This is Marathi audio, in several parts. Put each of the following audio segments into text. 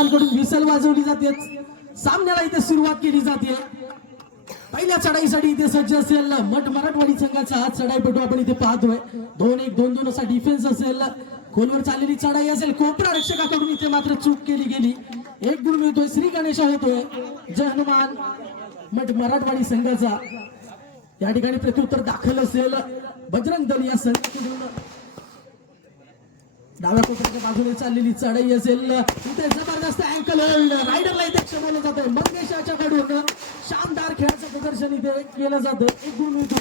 पंचांकडून विसल वाजवली जाते. सामन्याला इथे सुरुवात केली जाते. पहिल्या चढाईसाठी इथे सज्ज असेल मठ मराठवाडी संघाचा हा चढाईपटू आपण इथे पाहतोय. दोन एक दोन दोन असा डिफेन्स असेल. खोलवर चाललेली चढाई असेल. कोपरा रक्षकाकडून इथे मात्र चूक केली गेली. एक गुण मिळतोय. श्री गणेशा होतोय. जय हनुमान. मठ मराठवाडी संघाचा. या ठिकाणी प्रत्युत्तर दाखल असेल. बजरंग दल या संघाकडून डाव्या कोपऱ्याच्या बाजूने चाललेली चढाई असेल. इथे जबरदस्त अँकल होल्ड रायडरला इथे क्षमवलं जातंय. मंगेशाच्याकडून शानदार खेळाचं प्रदर्शन इथे केलं जातं. एक गुण मिळतो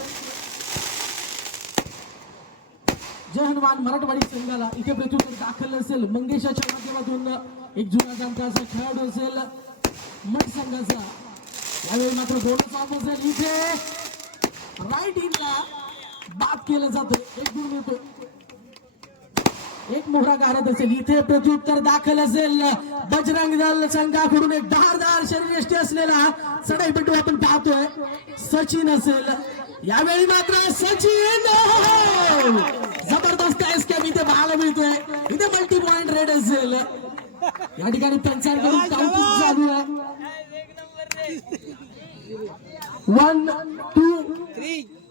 जय हनुमान मराठवाडी संघाला इथे प्रत्युत्तर दाखल असेल मंगेशाच्या माध्यमातून एक जुना जाणता खेळाडू असेल. मठ संघाचा. यावेळी मात्र बोनस ऑफ असेल. इथे राईट इनला बाद केलं जातं. एक गुण मिळतो एक मोहरा गारत असेल इथे प्रत्युत्तर दाखल असेल. बजरंग दल संघाकडून एक धारदार शरीरयष्टी असलेला चढाईपटू आपण पाहतोय. सचिन असेल. यावेळी मात्र सचिन ओहो! जबरदस्त एसकेप इथे पाहायला मिळतोय. इथे मल्टी पॉइंट रेड असेल. या ठिकाणी पंचांकडून काउंटिंग चालू. आहे. वन टू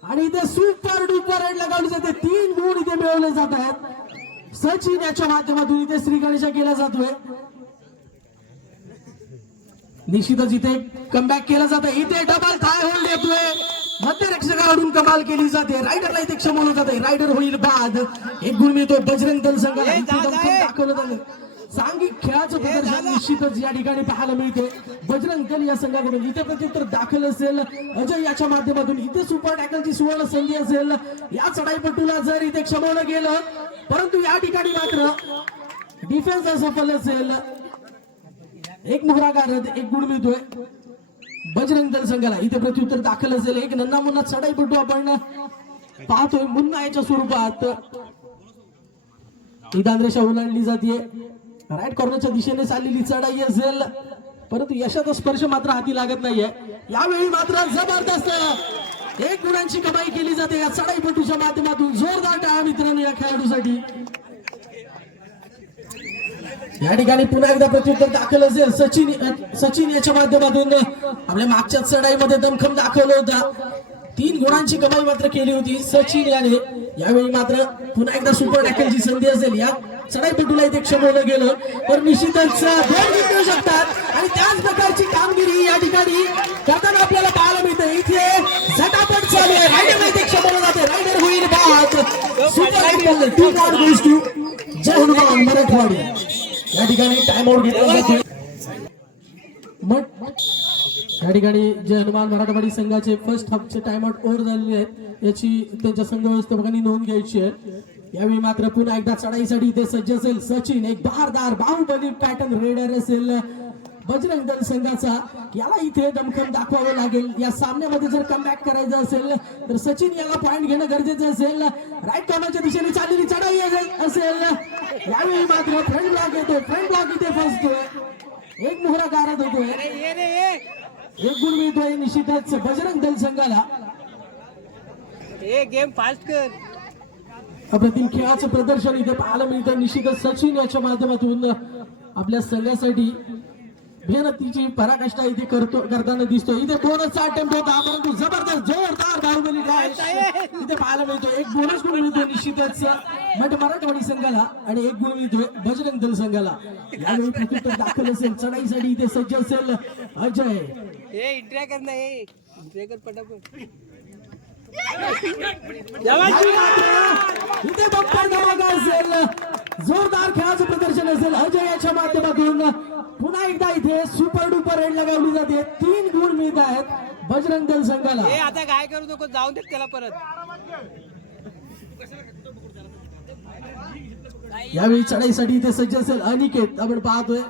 आणि इथे सुपर डुपर रेड लगावली जाते. तीन गुण इथे मिळवले जात आहेत. सचिन याच्या माध्यमातून इथे श्री गणेशा केला जातोय. निश्चितच इथे कमबॅक केलं जातं इथे डबल थाय होल्ड येतोय मध्यरक्षकाकडून कमाल केली जाते. रायडरला इथे क्षमवलं जाते रायडर होईल बाद. एक गुण मिळतो बजरंग दल संघाला. दाखवलं जातं सांघिक खेळाचं प्रदर्शन निश्चितच या ठिकाणी पाहायला मिळते. बजरंग दल या संघाकडून इथे प्रत्युत्तर दाखल असेल. अजय याच्या माध्यमातून इथे सुपर टॅकलची सुवर्ण संधी असेल. या चढाईपटूला जर इथे क्षमवलं गेलं परंतु या ठिकाणी मात्र डिफेन्स असफल असेल. एक मोहरा एक गुण मिळतोय. बजरंग दल संघाला इथे प्रत्युत्तर दाखल असेल. एक नन्ना मुन्ना चढाईपटू आपण पाहतोय मुन्ना याच्या स्वरूपात. ही दांद्रेशा ओलांडली जाते राईट कॉर्नरच्या दिशेने चाललेली चढाई असेल. परंतु यशाचा स्पर्श मात्र हाती लागत नाहीये. यावेळी मात्र जबरदस्त एक गुणांची कमाई केली जाते या चढाईपटूच्या माध्यमातून. जोरदार या खेळाडूसाठी. या ठिकाणी पुन्हा एकदा प्रत्युत्तर दाखल असेल सचिन सचिन याच्या माध्यमातून. आपल्या मागच्या चढाईमध्ये दमखम दाखवलं होता. तीन गुणांची कमाई मात्र केली होती सचिन याने. यावेळी मात्र पुन्हा एकदा सुपर टॅकलची संधी असेल. या चढाईपटूला इथे क्षमवलं गेलं. तर निश्चितच शकतात. आणि त्याच प्रकारची कामगिरी या ठिकाणी करताना आपल्याला पाहायला मिळते. इथे super tackle two goes to Jai हो हनुमान मराठवाडी. या ठिकाणी टाइम आउट घेतला जातोय. मग या ठिकाणी जय हनुमान मराठवाडी संघाचे फर्स्ट हाफचे टाइम आउट ओव्हर झालेले आहेत. याची त्यांच्या संघ व्यवस्थापकांनी नोंद घ्यायची आहे. यावेळी मात्र पुन्हा एकदा चढाईसाठी इथे सज्ज असेल सचिन. एक धारदार बाहुबली पॅटर्न रेडर असेल. बजरंग दल संघाचा याला इथे दमखम दाखवावं लागेल. या सामन्यामध्ये जर कमबॅक करायचं असेल तर सचिन याला पॉइंट घेणं गरजेचं असेल. राईट कॉर्नरच्या दिशेने चाललेली चढाई असेल- यावेळी मात्र फ्रंट ब्लॉक येतो फ्रंट ब्लॉक इथे फसतोय एक मोहरा गारद होतोय. एक गुण मिळतोय निश्चितच बजरंग दल संघाला. गेम फास्ट कर. अप्रतिम खेळाचं प्रदर्शन इथे पाहायला मिळतं निश्चितच सचिन याच्या माध्यमातून आपल्या संघासाठी मेहनतीची पराकाष्ठा इथे करतो करताना दिसतो इथे बोनसचा अटेम्प्ट होता. परंतु जबरदस्त जोरदार डॅश इथे पाहायला मिळतो एक बोनस गुण मिळतो निश्चितच. मठ मराठवाडी संघाला आणि एक गुण मिळतोय बजरंग दल संघाला. यावेळी प्रत्युत्तर दाखल असेल. चढाईसाठी इथे सज्ज असेल अजय. ए इंट्रा कर ना ए इंट्रा कर पटापट. इथे धमाका असेल. जोरदार खेळाचं प्रदर्शन असेल. अजय याच्या माध्यमातून. पुन्हा एकदा इथे सुपर डुपर रेड लगावली जाते. तीन गुण मिळत आहेत बजरंग दल संघाला. ए आता काय करू नको जाऊन देत त्याला परत. यावेळी चढाईसाठी इथे सज्ज असेल अनिकेत. आपण पाहतोय.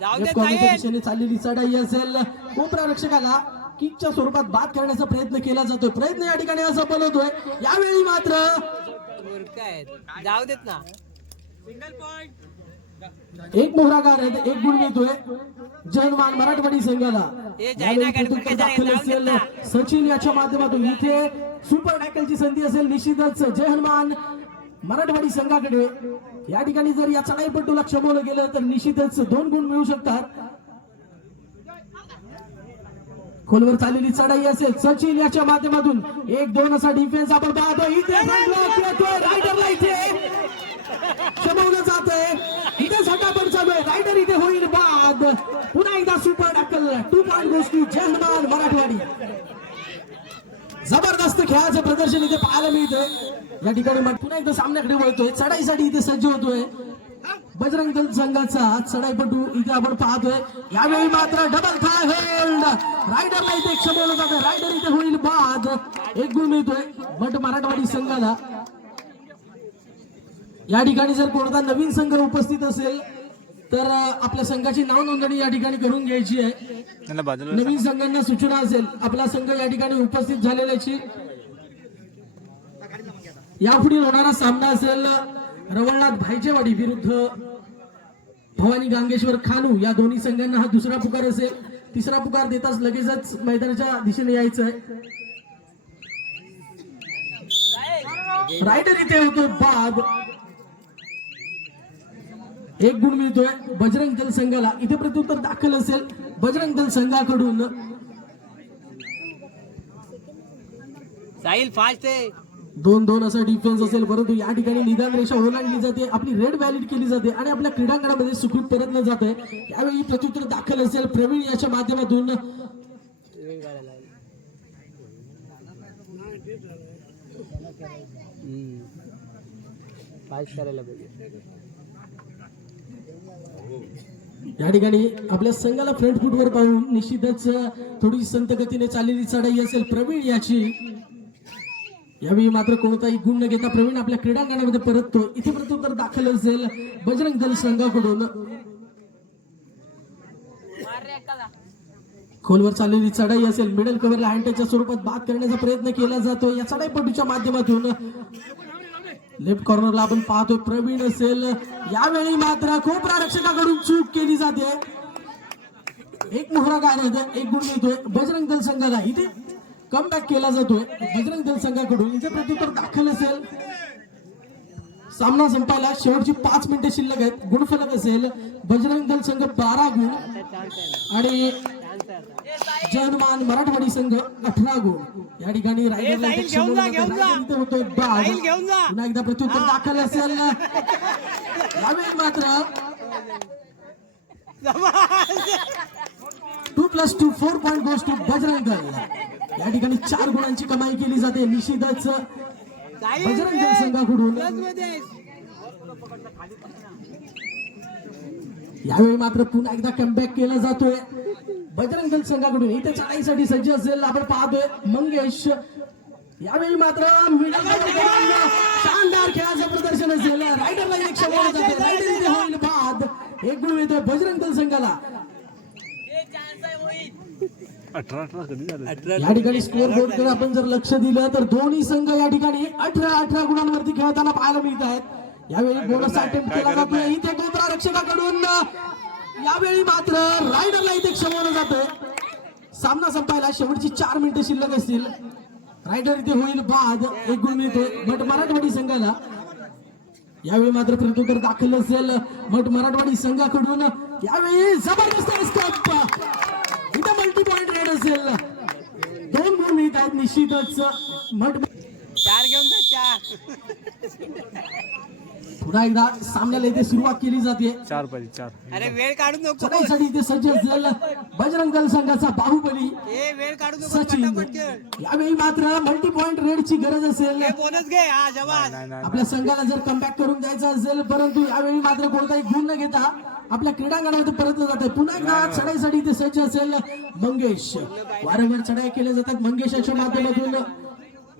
दिशेने चाललेली चढाई असेल. कोपरा रक्षकाला किकच्या स्वरूपात बाद करण्याचा प्रयत्न केला जातोय. प्रयत्न या ठिकाणी असफल होतोय यावेळी मात्र जाऊ देत ना. एक मोहरा गारद एक गुण मिळतोय. जनमान मराठवाडी संघाला. सचिन याच्या माध्यमातून इथे सुपर टॅकलची संधी असेल निश्चितच. जय हनुमान मराठवाडी संघाकडे. या ठिकाणी जर या चढाईपट्टूला क्षमवलं गेलं तर निश्चितच दोन गुण मिळू शकतात. खोलवर चाललेली चढाई असेल. सचिन याच्या माध्यमातून एक दोन असा डिफेन्स आपण पाहतो. इथे रायडरला इथे. क्षमवलं जात आहे इथे झटापट चालू आहे रायडर इथे होईल बाद पुन्हा एकदा टू पॉईंट गोष्टी जयमान मराठवाडी. जबरदस्त खेळाचं प्रदर्शन इथे पाहायला मिळतंय. या ठिकाणी पुन्हा एकदा सामन्याकडे वळतोय. चढाईसाठी इथे सज्ज होतोय. बजरंग दल संघाचा चढाईपटू इथे आपण पाहतोय. यावेळी मात्र डबल थाय होल्ड रायडरला इथे क्षमवलं जातं रायडर इथे होईल बाद. एक गुण मिळतोय. बट मराठवाडी संघाला या ठिकाणी जर कोणता नवीन संघ उपस्थित असेल तर आपल्या संघाची नाव नोंदणी या ठिकाणी करून घ्यायची आहे. नवीन संघांना सूचना असेल आपला संघ या ठिकाणी उपस्थित झालेल्याची. यापुढील होणारा सामना असेल रवळनाथ भाईचेवाडी विरुद्ध भवानी गांगेश्वर खानू. या दोन्ही संघांना हा दुसरा पुकार असेल. तिसरा पुकार देताच लगेचच मैदानाच्या दिशेने यायचं आहे. रायडर इथे होतो बाद एक गुण मिळतोय. बजरंग दल संघाला इथे प्रत्युत्तर दाखल असेल. बजरंग दल संघाकडून. साहिल फास्ट आहे. दोन दोन असा डिफेन्स असेल. परंतु या ठिकाणी निदान रेषा ओलांडली जाते. आपली रेड व्हॅलिड केली जाते आणि आपल्या क्रीडांगणामध्ये सुखरूप परतलं जात आहे यावेळी प्रत्युत्तर दाखल असेल. प्रवीण याच्या माध्यमातून. करायला पाहिजे. या ठिकाणी आपल्या संघाला फ्रंट फुटवर पाहून निश्चितच थोडी संत गतीने चाललेली चढाई असेल प्रवीण याची. यावेळी मात्र कोणताही गुण न घेता प्रवीण आपल्या क्रीडांगणामध्ये परततो. इथे प्रत्युत्तर दाखल असेल बजरंग दल संघाकडून. खोलवर चाललेली चढाई असेल मिडल कव्हरला हँडच्या स्वरूपात बाद करण्याचा प्रयत्न केला जातो या चढाईपटूच्या माध्यमातून लेफ्ट कॉर्नरला आपण पाहतो प्रवीण असेल. यावेळी मात्र खूप रक्षकाकडून चूक केली जाते. एक मोहरा गाण्यात एक गुण मिळतोय बजरंग दल संघाला इथे कमबॅक केला जातोय. बजरंग दल संघाकडून इथे प्रत्युत्तर दाखल असेल. सामना संपायला शेवटची पाच मिनिटे शिल्लक आहेत. गुणफलक असेल. बजरंग दल संघ बारा गुण. आणि जयहनुमान मराठवाडी संघ अठरा गुण या ठिकाणी. पुन्हा एकदा प्रत्युत्तर दाखल असेल यावेळी मात्र. Two plus two four point goes to Bajrang या ठिकाणी चार गुणांची कमाई केली जाते. निश्चितच बजरंग संघाकडून यावेळी मात्र पुन्हा एकदा कमबॅक केला जातोय. बजरंग दल संघाकडून इथे चढाईसाठी सज्ज असेल आपण पाहतोय मंगेश. यावेळी मात्र शानदार खेळाचं प्रदर्शन असेल रायडरला एक क्षमता जाते. रायडर इथे होईल बाद. एक गुण येतोय बजरंग दल संघाला. अठरा अठरा कधी झालं? या ठिकाणी स्कोअर बोर्डकडे आपण जर लक्ष दिलं तर दोन्ही संघ या ठिकाणी अठरा अठरा गुणांवरती खेळताना पाहायला मिळत आहेत. यावेळी बोनस अटेम्प्ट केला जातोय इथे गोत्रा रक्षकाकडून यावेळी मात्र रायडरला इथे क्षमवलं जात सामना संपायला शेवटची चार मिनिटं शिल्लक असतील. रायडर इथे होईल बाद एक गुण मिळतो बट मराठवाडी संघाला. यावेळी मात्र प्रत्युत्तर दाखल असेल मठ मराठवाडी संघाकडून. यावेळी जबरदस्त इथं मल्टी पॉइंट रेड असेल. दोन गुण मिळत आहेत निश्चितच. मठ चार घेऊन जा चार. पुन्हा एकदा सामन्याला इथे सुरुवात केली जाते. चार पाहिजे चार. अरे वेळ काढू नको. चढाईसाठी इथे सज्ज असेल बजरंग दल संघाचा बाहुबली. ए वेळ काढू नको सचिन. यावेळी मात्र मल्टी पॉइंट रेडची गरज असेल. बोनस घे हा जवान. आपल्या संघाला जर कमबॅक करून द्यायचा असेल परंतु यावेळी मात्र कोणताही गुण न घेता आपल्या क्रीडांगणामध्ये परतलं जाते पुन्हा एकदा चढाईसाठी इथे सज्ज असेल मंगेश. वारंवार चढाई केल्या जातात मंगेशाच्या माध्यमातून.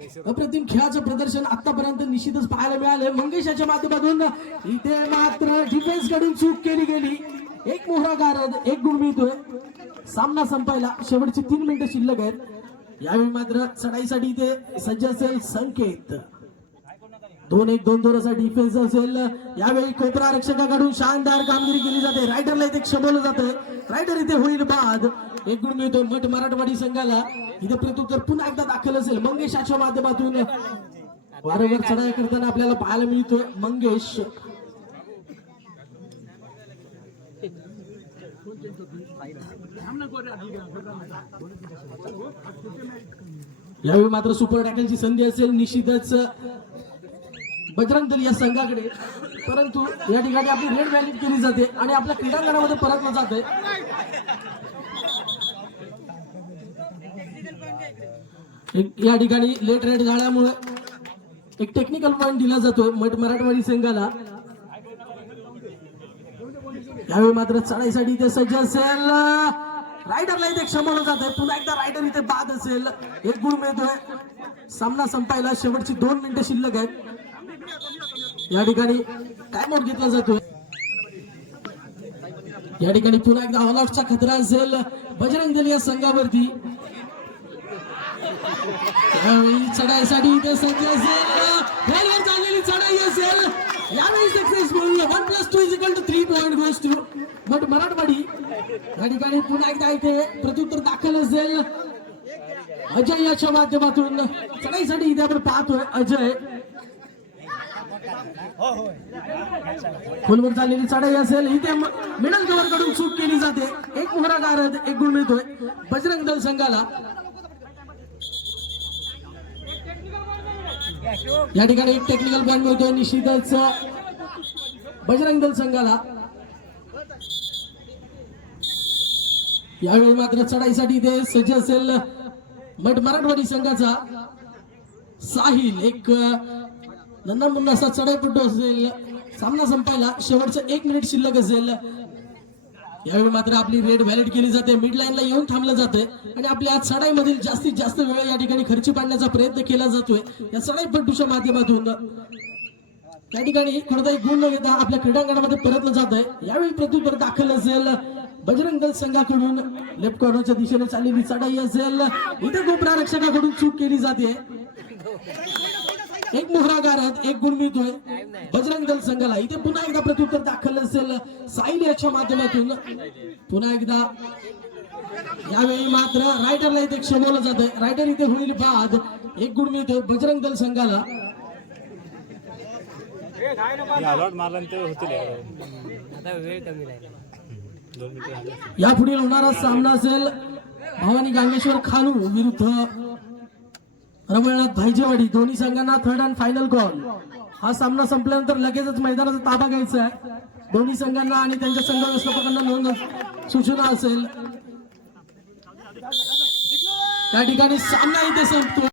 अप्रतिम खेळाचं प्रदर्शन आतापर्यंत निश्चितच पाहायला मिळाले मंगेशाच्या माध्यमातून इथे मात्र डिफेन्सकडून चूक केली गेली. एक मोहरा गारद एक गुण मिळतोय. सामना संपायला शेवटची तीन मिनिटं शिल्लक आहेत. यावेळी मात्र चढाईसाठी इथे सज्ज असेल संकेत. दोन एक दोन दोन असा डिफेन्स असेल. यावेळी कोपरा रक्षकाकडून शानदार कामगिरी केली जाते. रायडरला इथे क्षमवलं जातंय. रायडर इथे होईल बाद. एक गुण मिळतो मठ मराठवाडी संघाला इथे प्रत्युत्तर पुन्हा एकदा दाखल असेल. मंगेशाच्या माध्यमातून वारंवार चढाई करताना आपल्याला पाहायला मिळतोय. मंगेश. यावेळी मात्र सुपर टॅकलची संधी असेल. निश्चितच बजरंग दल या संघाकडे. परंतु या ठिकाणी आपली रेड व्हॅलिड केली जाते आणि आपल्या क्रीडांगणामध्ये परतलं जाते या ठिकाणी लेट रेट झाल्यामुळे एक टेक्निकल पॉईंट दिला जातोय मठ मराठवाडी संघाला. यावेळी मात्र चढाईसाठी इथे सज्ज असेल. रायडरला इथे क्षमवलं जात. आहे पुन्हा एकदा रायडर इथे बाद असेल. एक गुण मिळतोय. सामना संपायला शेवटची दोन मिनिटं शिल्लक आहेत. या ठिकाणी काय आउट घेतला जातोय. या ठिकाणी पुन्हा एकदा ऑलआउटचा खतरा असेल. बजरंग दल या संघावरती. यावेळी चढाईसाठी इथे सज्ज असेल. चाललेली चढाई असेल. यावेळी successful one plus two is equal to three point goes to but Marathwadi. या ठिकाणी पुन्हा एकदा इथे प्रत्युत्तर दाखल असेल. अजय याच्या माध्यमातून. चढाईसाठी इथे आपण पाहतोय अजय. खोलवर चाललेली चढाई असेल. इथे मिडल कव्हरकडून चूक केली जाते. एक मोहरा गारद एक गुण मिळतोय. बजरंग दल संघाला. या ठिकाणी एक टेक्निकल पॉईंट मिळतो निश्चितच बजरंग दल संघाला. यावेळी मात्र चढाईसाठी ते सज्ज असेल मठ मराठवाडी संघाचा साहिल. एक नन्ना मुन्ना असा चढाईपट्टू असेल. सामना संपायला शेवटचं एक मिनिट शिल्लक असेल. यावेळी मात्र आपली रेड व्हॅलिड केली जाते. मिड लाईनला येऊन थांबलं जाते आणि आपल्या चढाईमधील जास्तीत जास्त वेळ या ठिकाणी खर्ची पाडण्याचा प्रयत्न केला जातोय. या चढाईपट्टूच्या माध्यमातून त्या ठिकाणी कोणताही गुण न घेता आपल्या क्रीडांगणामध्ये परतलं जात आहे यावेळी प्रत्युत्तर दाखल असेल. बजरंग दल संघाकडून लेफ्ट कॉर्नरच्या दिशेने चाललेली चढाई असेल. इथे गोपरा रक्षकाकडून चूक केली जाते. एक मोहरा एक गुण मिळतोय बजरंग दल संघाला इथे पुन्हा एकदा प्रत्युत्तर दाखल असेल साईल याच्या माध्यमातून. पुन्हा एकदा. यावेळी मात्र रायडरला इथे क्षमवलं जात आहे रायडर इथे होईल बाद. एक गुण मिळतोय बजरंग दल संघाला. यापुढील होणारा सामना असेल भवानी गांगेश्वर खानू विरुद्ध. रमळनाथ भाईजेवाडी दोन्ही संघांना थर्ड अँड फायनल कॉल हा सामना संपल्यानंतर लगेचच मैदानाचा ताबा घ्यायचा आहे. दोन्ही संघांना आणि त्यांच्या संघ व्यवस्थापकांना नोंद सूचना असेल. त्या ठिकाणी सामना इथे संपतो.